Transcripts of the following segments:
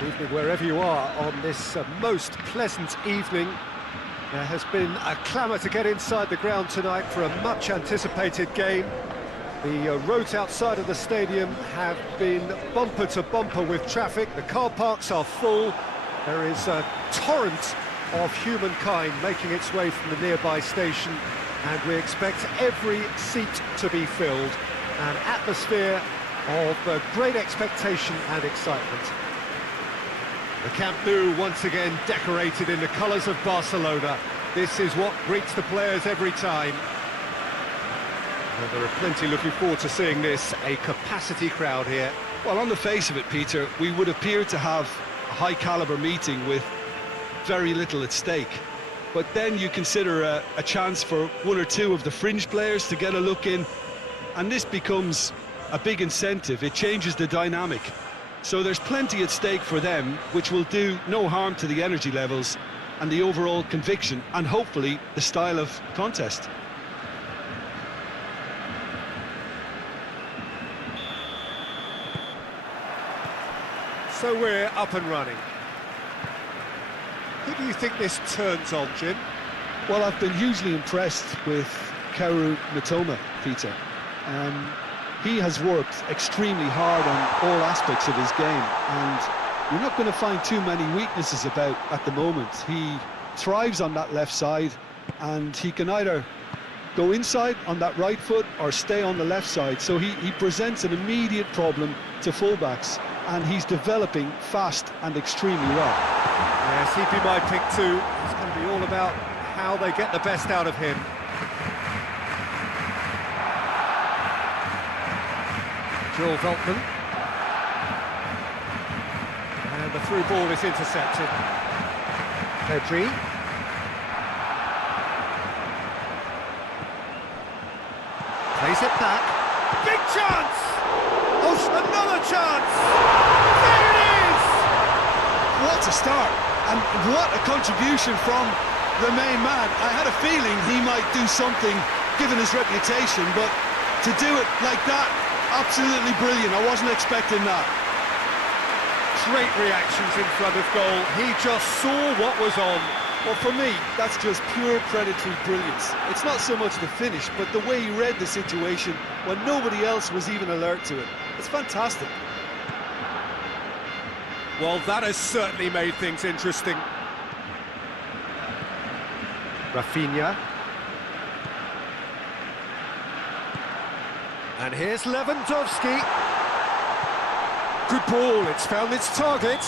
Good evening wherever you are on this most pleasant evening. There has been a clamour to get inside the ground tonight for a much-anticipated game. The roads outside of the stadium have been bumper to bumper with traffic. The car parks are full. There is a torrent of humankind making its way from the nearby station, and we expect every seat to be filled. An atmosphere of great expectation and excitement. The Camp Nou once again decorated in the colours of Barcelona. This is what greets the players every time. And there are plenty looking forward to seeing this, a capacity crowd here. Well, on the face of it, Peter, we would appear to have a high-caliber meeting with very little at stake. But then you consider a chance for one or two of the fringe players to get a look in, and this becomes a big incentive. It changes the dynamic. So there's plenty at stake for them, which will do no harm to the energy levels and the overall conviction, and hopefully the style of contest. So we're up and running. Who do you think this turns on, Jim? Well, I've been hugely impressed with Sahrul Bima, Peter. He has worked extremely hard on all aspects of his game, and you're not going to find too many weaknesses about at the moment. He thrives on that left side, and he can either go inside on that right foot or stay on the left side, so he presents an immediate problem to fullbacks, and he's developing fast and extremely well. Yes, he'd be my pick too. It's going to be all about how they get the best out of him. Joel Veltman. And the through ball is intercepted. Pedri. Plays it back. Big chance! Oh, another chance! There it is! What a start, and what a contribution from the main man. I had a feeling he might do something given his reputation, but to do it like that, absolutely brilliant. I wasn't expecting that. Great reactions in front of goal. He just saw what was on. Well, for me, that's just pure predatory brilliance. It's not so much the finish, but the way he read the situation when nobody else was even alert to it. It's fantastic. Well, that has certainly made things interesting. Rafinha. And here's Lewandowski. Good ball, it's found its target.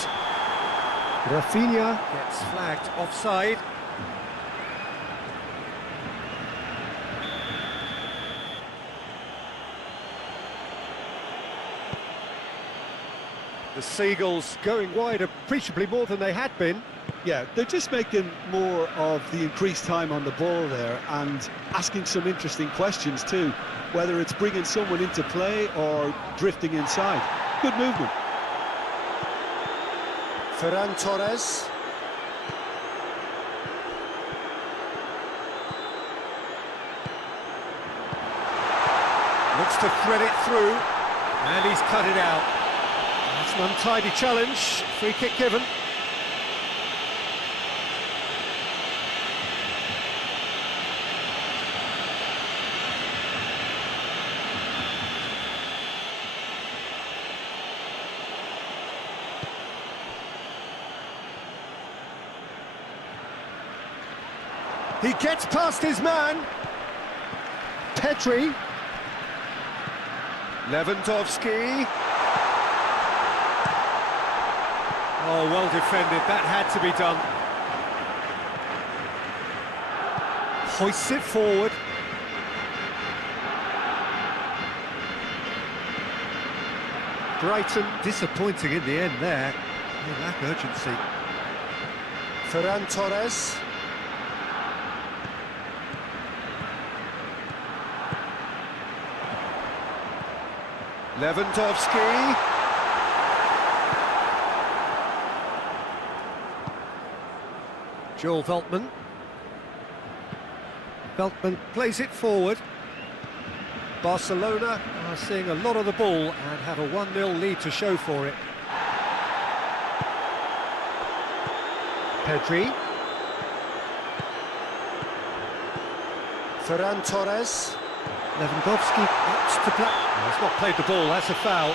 Rafinha gets flagged offside. The Seagulls going wide appreciably more than they had been. Yeah, they're just making more of the increased time on the ball there and asking some interesting questions too, whether it's bringing someone into play or drifting inside. Good movement. Ferran Torres. Looks to thread it through, and he's cut it out. That's an untidy challenge, free kick given. He gets past his man. Pedri. Lewandowski. Oh, well defended. That had to be done. Hoists it forward. Brighton disappointing in the end there. They lack urgency. Ferran Torres. Lewandowski. Joel Veltman. Veltman plays it forward. Barcelona are seeing a lot of the ball and have a 1-0 lead to show for it. Pedri. Ferran Torres. Lewandowski opts to play. Oh, he's not played the ball, that's a foul.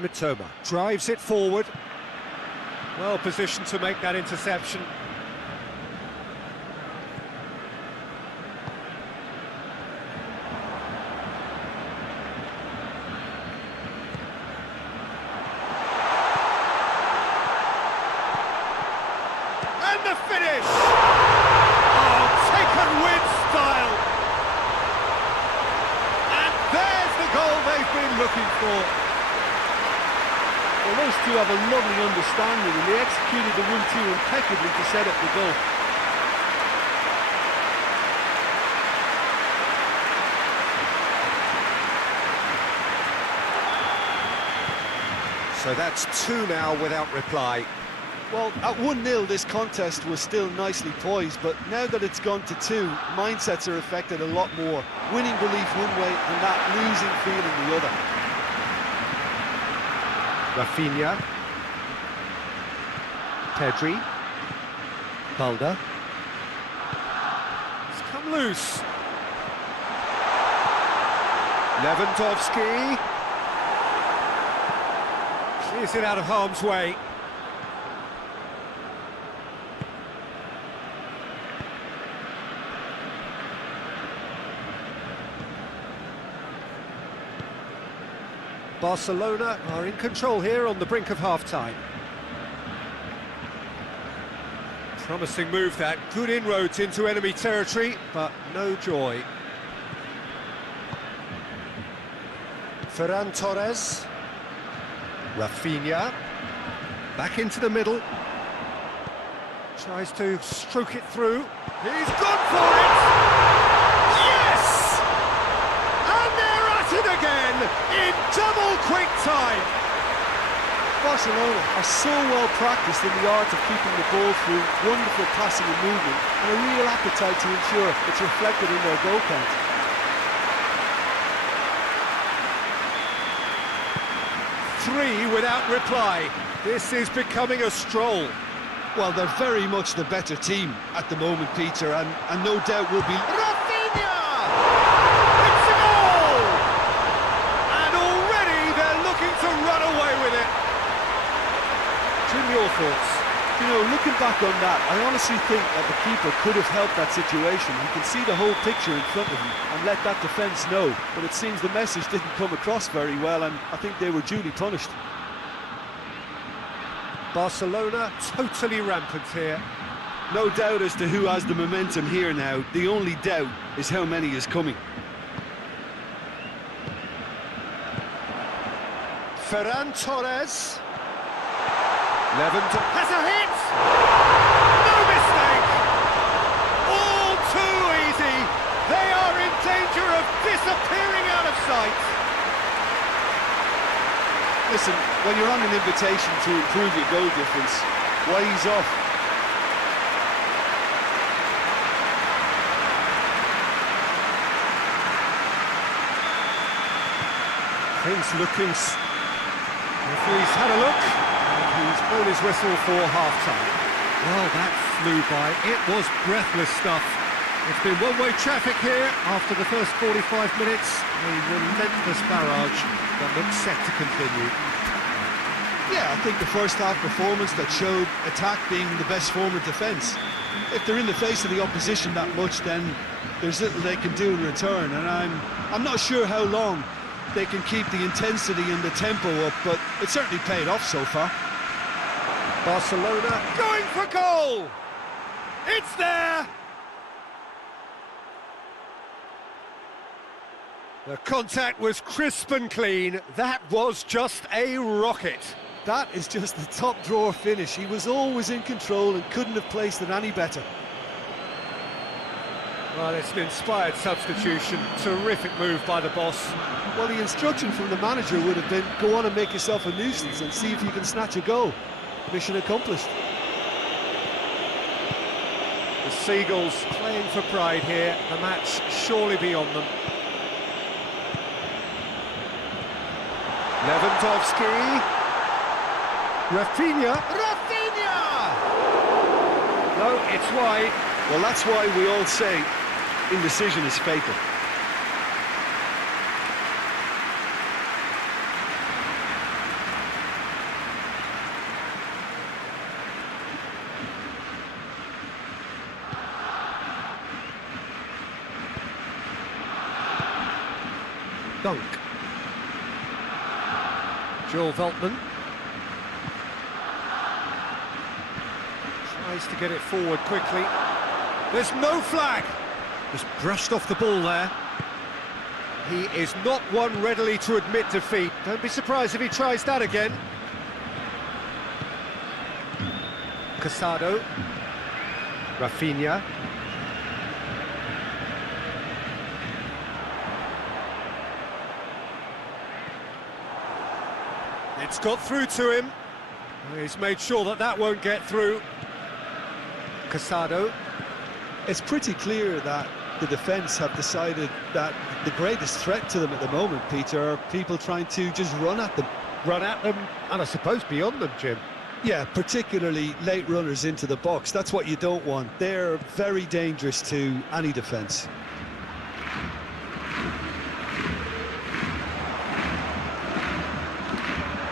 Mitoma drives it forward. Well positioned to make that interception. And the finish! Oh, taken with style! And there's the goal they've been looking for. Well, those two have a lovely understanding, and they executed the 1-2 impeccably to set up the goal. So that's 2 now without reply. Well, at 1-0 this contest was still nicely poised, but now that it's gone to 2, mindsets are affected a lot more. Winning belief one way and that losing feeling the other. Rafinha. Pedri. Balda. It's come loose. Lewandowski. Clears it out of harm's way. Barcelona are in control here on the brink of half-time. Promising move that, good inroads into enemy territory, but no joy. Ferran Torres. Rafinha. Back into the middle. Tries to stroke it through. He's gone for it! Yes! And they're at it again in double quick time. Barcelona are so well practiced in the art of keeping the ball through, wonderful passing and movement, and a real appetite to ensure it's reflected in their goal count. Three without reply. This is becoming a stroll. Well, they're very much the better team at the moment, Peter, and no doubt will be... Rafinha! It's a goal! And already they're looking to run away with it. Jim, your thoughts? You know, looking back on that, I honestly think that the keeper could have helped that situation. He can see the whole picture in front of him and let that defence know. But it seems the message didn't come across very well, and I think they were duly punished. Barcelona totally rampant here. No doubt as to who has the momentum here now. The only doubt is how many is coming. Ferran Torres. Lewandowski has a hit! No mistake! All too easy! They are in danger of disappearing out of sight! Listen, when you're on an invitation to improve your goal difference, why ease off? Things looking... Referee's had a look. He's blown his whistle for half-time. Well, that flew by. It was breathless stuff. It's been one-way traffic here after the first 45 minutes. A relentless barrage that looks set to continue. Yeah, I think the first half performance that showed attack being the best form of defence. If they're in the face of the opposition that much, then there's little they can do in return, and I'm not sure how long they can keep the intensity and the tempo up, but it certainly paid off so far. Barcelona going for goal! It's there! The contact was crisp and clean. That was just a rocket. That is just the top drawer finish. He was always in control and couldn't have placed it any better. Well, it's an inspired substitution. Terrific move by the boss. Well, the instruction from the manager would have been, go on and make yourself a nuisance and see if you can snatch a goal. Mission accomplished. The Seagulls playing for pride here. The match surely beyond them. Lewandowski. Rafinha. No, it's wide. Well, that's why we all say indecision is fatal. Dunk. Joel Veltman. Tries to get it forward quickly. There's no flag! Just brushed off the ball there. He is not one readily to admit defeat. Don't be surprised if he tries that again. Casado. Rafinha. It's got through to him. He's made sure that that won't get through. Casado. It's pretty clear that the defence have decided that the greatest threat to them at the moment, Peter, are people trying to just run at them. Run at them, and I suppose beyond them, Jim. Yeah, particularly late runners into the box. That's what you don't want. They're very dangerous to any defence.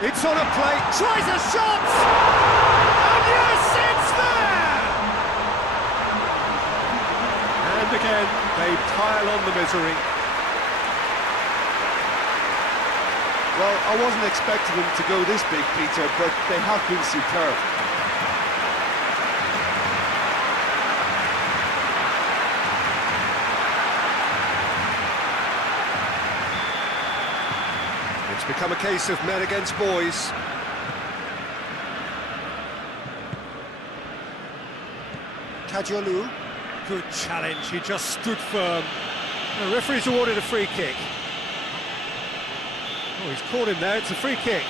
It's on a plate, tries a shot! And yes, it's there! And again, they pile on the misery. Well, I wasn't expecting them to go this big, Peter, but they have been superb. It's become a case of men against boys. Kajolu. Good challenge, he just stood firm. The referee's awarded a free kick. Oh, he's caught him there, it's a free kick.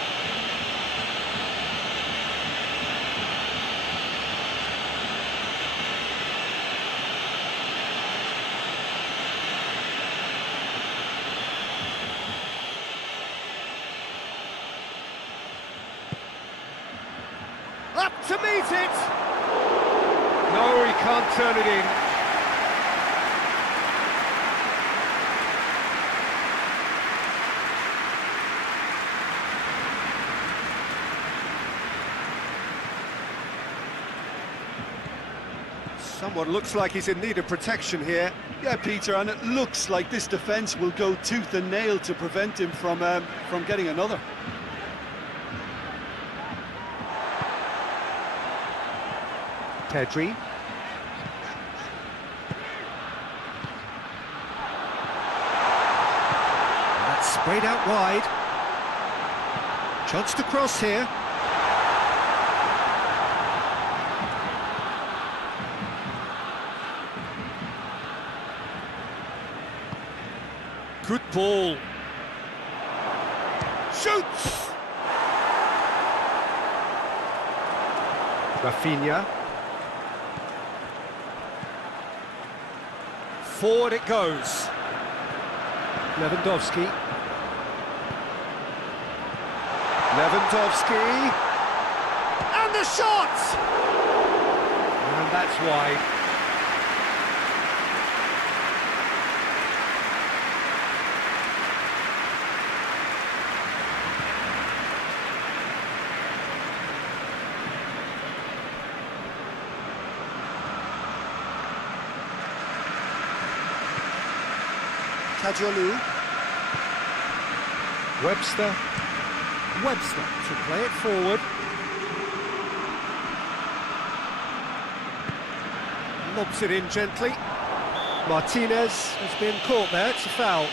Up to meet it! No, he can't turn it in. Someone looks like he's in need of protection here. Yeah, Peter, and it looks like this defence will go tooth and nail to prevent him from getting another. Pedri. That's sprayed out wide. Chance to cross here. Good ball. Shoots! Rafinha. Forward it goes. Lewandowski. Lewandowski. And the shot! And that's wide. Kajolu. Webster to play it forward. Lobs it in gently. Martinez has been caught there, it's a foul.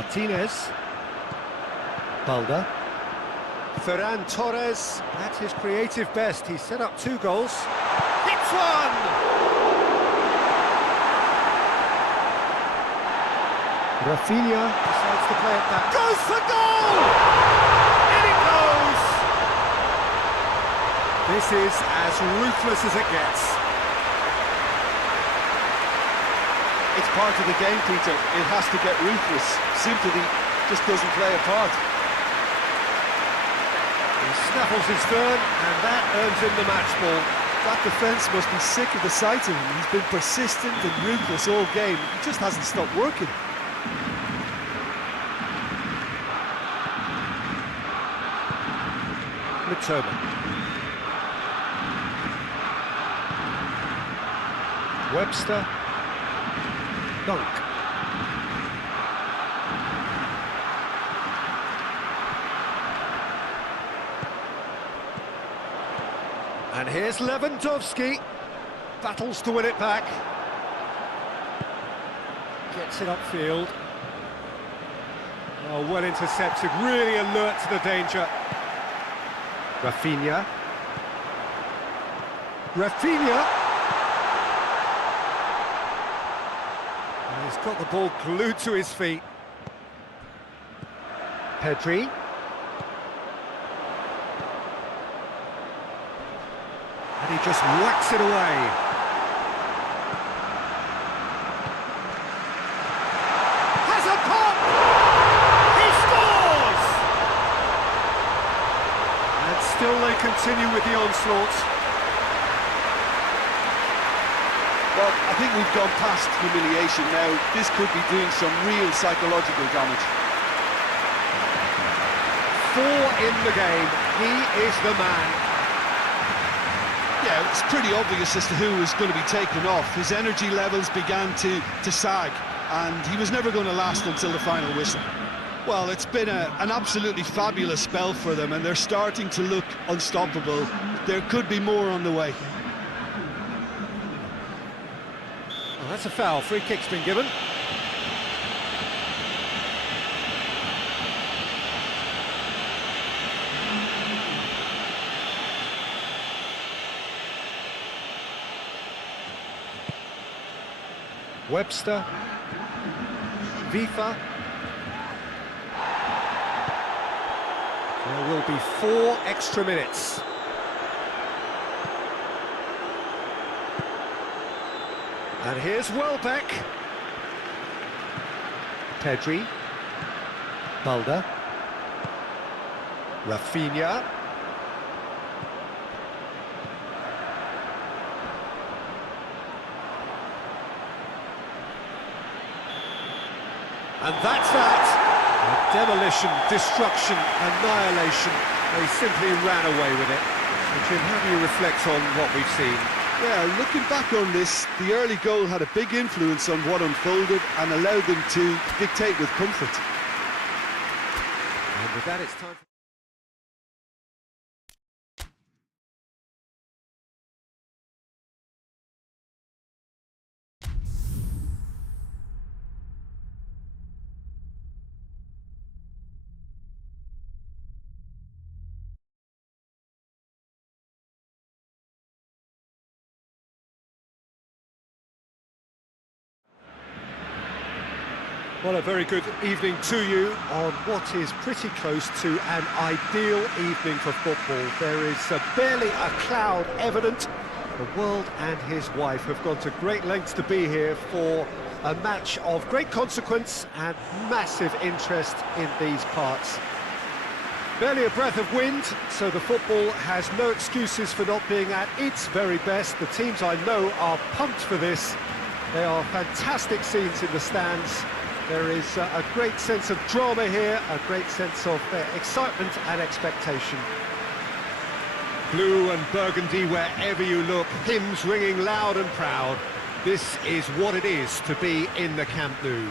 Martinez. Balda. Ferran Torres at his creative best. He set up 2 goals. Hits one! Rafinha decides to play it back. Goes for goal! In it goes! This is as ruthless as it gets. It's part of the game, Peter. It has to get ruthless. Sympathy just doesn't play a part. He snaffles his turn, and that earns him the match ball. That defence must be sick of the sight of him. He's been persistent and ruthless all game. He just hasn't stopped working. Mitoma. Webster. Dunk. And here's Lewandowski. Battles to win it back. Gets it upfield. Oh, well intercepted, really alert to the danger. Rafinha. And he's got the ball glued to his feet. Pedri. And he just whacks it away. Has a pop! He scores! And still they continue with the onslaught. Well, I think we've gone past humiliation now. This could be doing some real psychological damage. 4 in the game. He is the man. Yeah, it's pretty obvious as to who was going to be taken off. His energy levels began to sag, and he was never going to last until the final whistle. Well, it's been an absolutely fabulous spell for them, and they're starting to look unstoppable. There could be more on the way. Well, that's a foul. Free kick's been given. Webster, Vifa. There will be 4 extra minutes. And here's Welbeck. Pedri. Balda. Rafinha. And that's that. Demolition, destruction, annihilation. They simply ran away with it. And Jim, how do you reflect on what we've seen? Yeah, looking back on this, the early goal had a big influence on what unfolded and allowed them to dictate with comfort. And with that, it's time for... Well, a very good evening to you on what is pretty close to an ideal evening for football. There is barely a cloud evident. The world and his wife have gone to great lengths to be here for a match of great consequence and massive interest in these parts. Barely a breath of wind, so the football has no excuses for not being at its very best. The teams I know are pumped for this. There are fantastic scenes in the stands. There is a great sense of drama here, a great sense of excitement and expectation. Blue and burgundy wherever you look, hymns ringing loud and proud. This is what it is to be in the Camp Nou.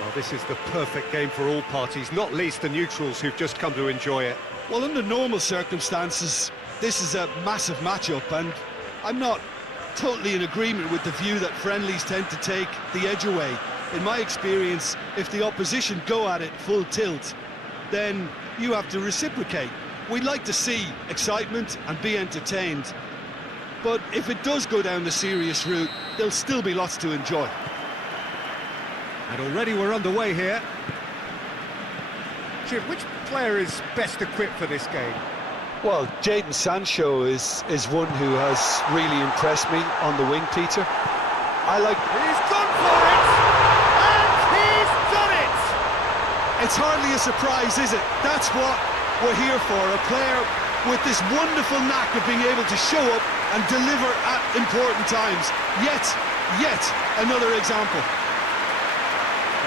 Well, this is the perfect game for all parties, not least the neutrals who've just come to enjoy it. Well, under normal circumstances, this is a massive matchup, and I'm not totally in agreement with the view that friendlies tend to take the edge away. In my experience, if the opposition go at it full tilt, then you have to reciprocate. We'd like to see excitement and be entertained. But if it does go down the serious route, there'll still be lots to enjoy. And already we're underway here. Jim, which player is best equipped for this game? Well, Jadon Sancho is one who has really impressed me on the wing, Peter. He's gone for it! And he's done it! It's hardly a surprise, is it? That's what we're here for, a player with this wonderful knack of being able to show up and deliver at important times. Yet another example.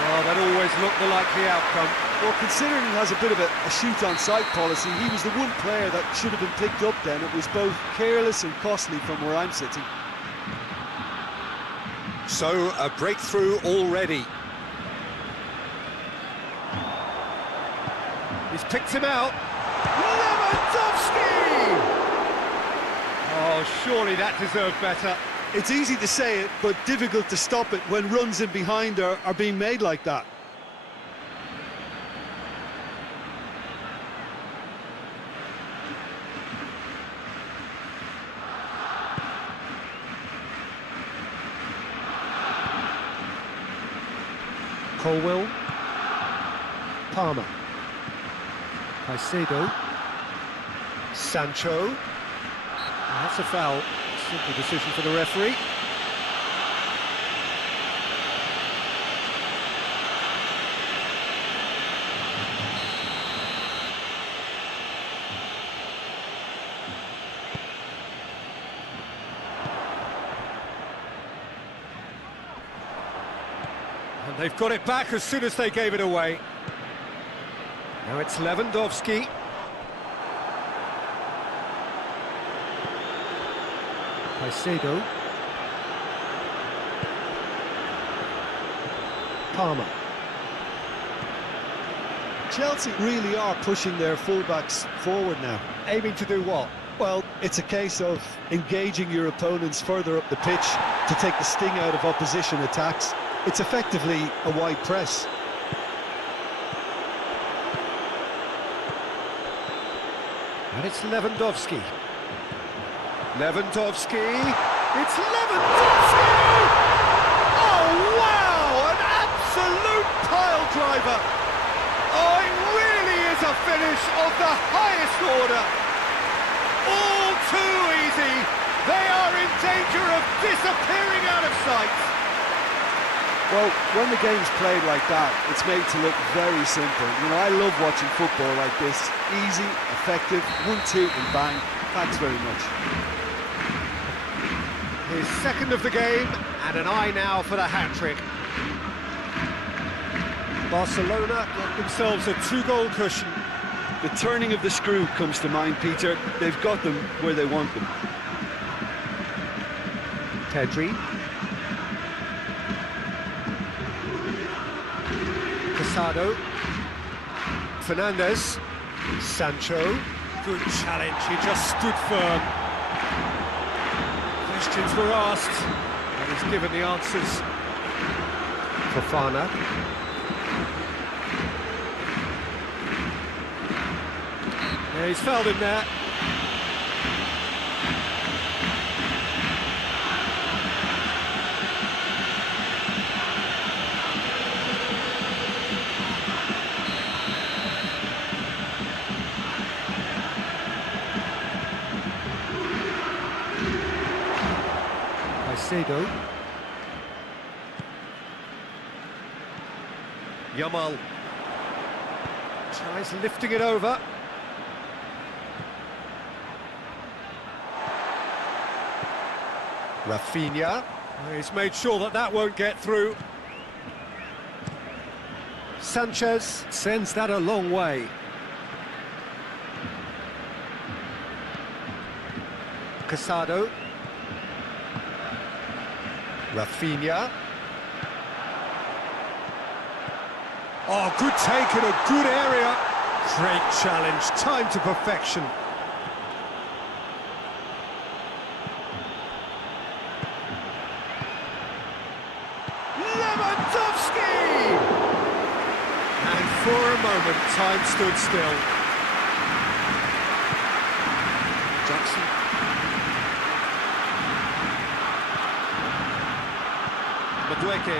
Oh, that always looked the likely outcome. Well, considering he has a bit of a shoot-on-sight policy, he was the one player that should have been picked up then. It was both careless and costly from where I'm sitting. So, a breakthrough already. He's picked him out. Lewandowski! Oh, surely that deserved better. It's easy to say it, but difficult to stop it when runs in behind are being made like that. Colwell, Palmer, Caicedo, Sancho. That's a foul. Simple decision for the referee. And they've got it back as soon as they gave it away. Now it's Lewandowski. Caicedo. Palmer. Chelsea really are pushing their fullbacks forward now. Aiming to do what? Well, it's a case of engaging your opponents further up the pitch to take the sting out of opposition attacks. It's effectively a wide press. And it's Lewandowski. Lewandowski. It's Lewandowski! Oh, wow! An absolute pile driver! Oh, it really is a finish of the highest order. All too easy. They are in danger of disappearing out of sight. Well, when the game's played like that, it's made to look very simple. You know, I love watching football like this. Easy, effective, 1-2 and bang. Thanks very much. His second of the game, and an eye now for the hat-trick. Barcelona get themselves a 2-goal cushion. The turning of the screw comes to mind, Peter. They've got them where they want them. Pedri. Casado. Fernandez. Sancho. Good challenge, he just stood firm. Questions were asked, and he's given the answers. Fofana. Yeah, he's fouled him there. Caicedo. Yamal tries lifting it over. Rafinha. He's made sure that that won't get through. Sanchez sends that a long way. Casado. Rafinha. Oh, good take in a good area. Great challenge, time to perfection. Lewandowski! moment, time stood still. Jackson. Madueke.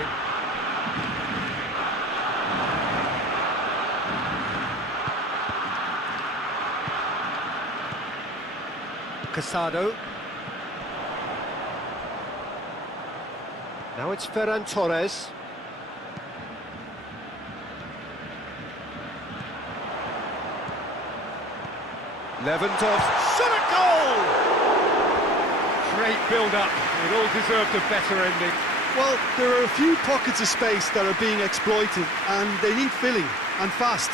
Casado. Now it's Ferran Torres. Lewandowski, shot a goal! Great build-up, it all deserved a better ending. Well, there are a few pockets of space that are being exploited, and they need filling, and fast.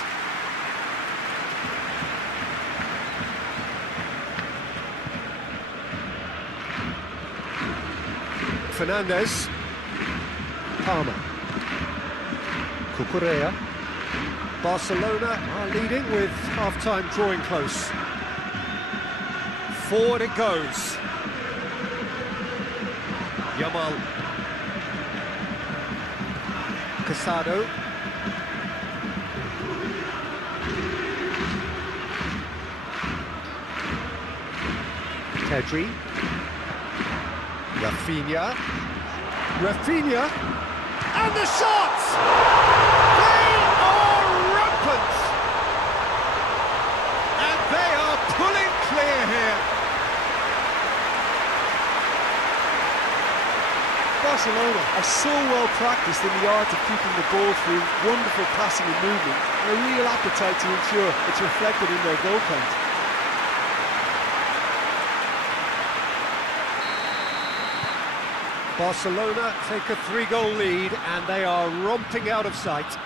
Fernandez. Palmer. Cucurella. Barcelona are leading with half-time drawing close. Forward it goes. Yamal. Casado. Pedri. Rafinha. And the shots! They are rampant! And they are pulling clear here. Barcelona are so well practiced in the art of keeping the ball through wonderful passing and movement, and a real appetite to ensure it's reflected in their goal count. Barcelona take a 3-goal lead and they are romping out of sight.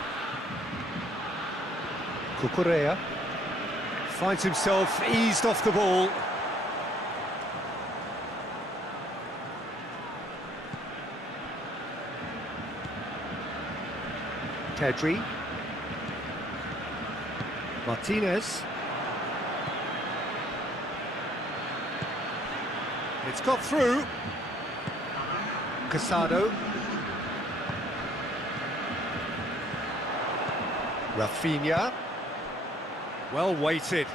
Cucurella finds himself eased off the ball. Pedri. Martinez. It's got through. Casado. Rafinha. Well weighted.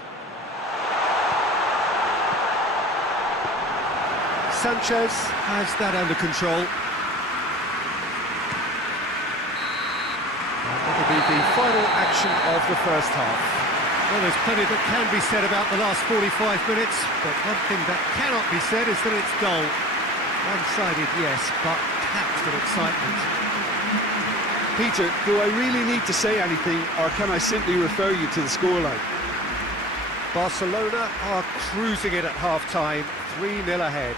Sanchez has that under control. That'll be the final action of the first half. Well, there's plenty that can be said about the last 45 minutes, but one thing that cannot be said is that it's dull. One-sided, yes, but packed with excitement. Peter, do I really need to say anything, or can I simply refer you to the scoreline? Barcelona are cruising it at half-time, 3-0 ahead.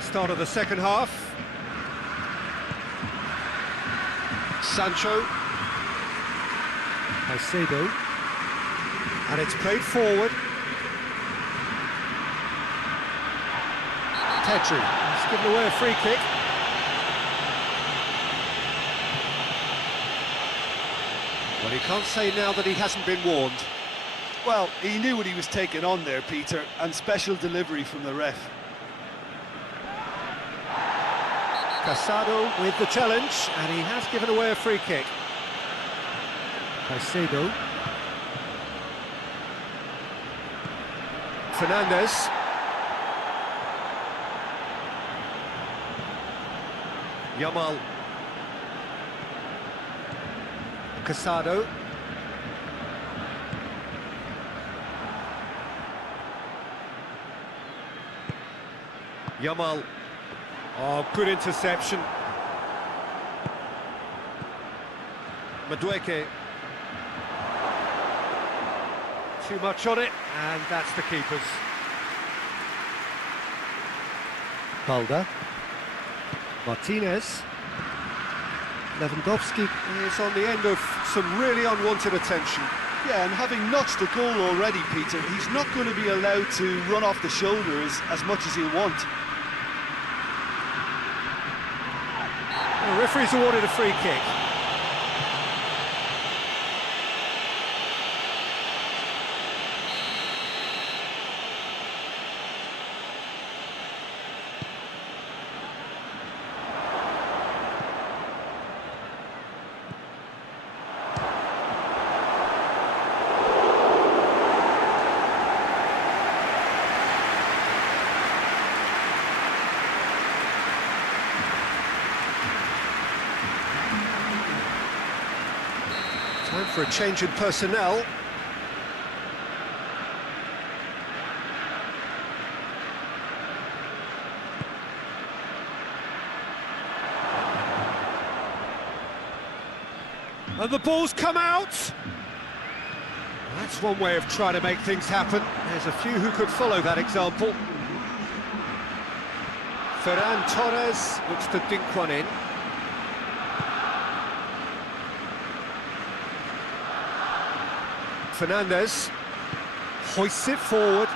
Start of the second half. Sancho. Caicedo. And it's played forward. Pedri. He's given away a free kick. Well, he can't say now that he hasn't been warned. Well, he knew what he was taking on there, Peter, and special delivery from the ref. Casado with the challenge, and he has given away a free kick. Caicedo. Fernandez. Yamal. Casado. Yamal. Oh, good interception. Madueke. Too much on it, and that's the keeper's. Balda. Martinez. Lewandowski is on the end of some really unwanted attention. Yeah, and having notched the goal already, Peter, he's not going to be allowed to run off the shoulders as much as he'll want. Referee's awarded a free kick. Time for a change in personnel. And the ball's come out. That's one way of trying to make things happen. There's a few who could follow that example. Ferran Torres looks to dink one in. Fernandez hoists it forward.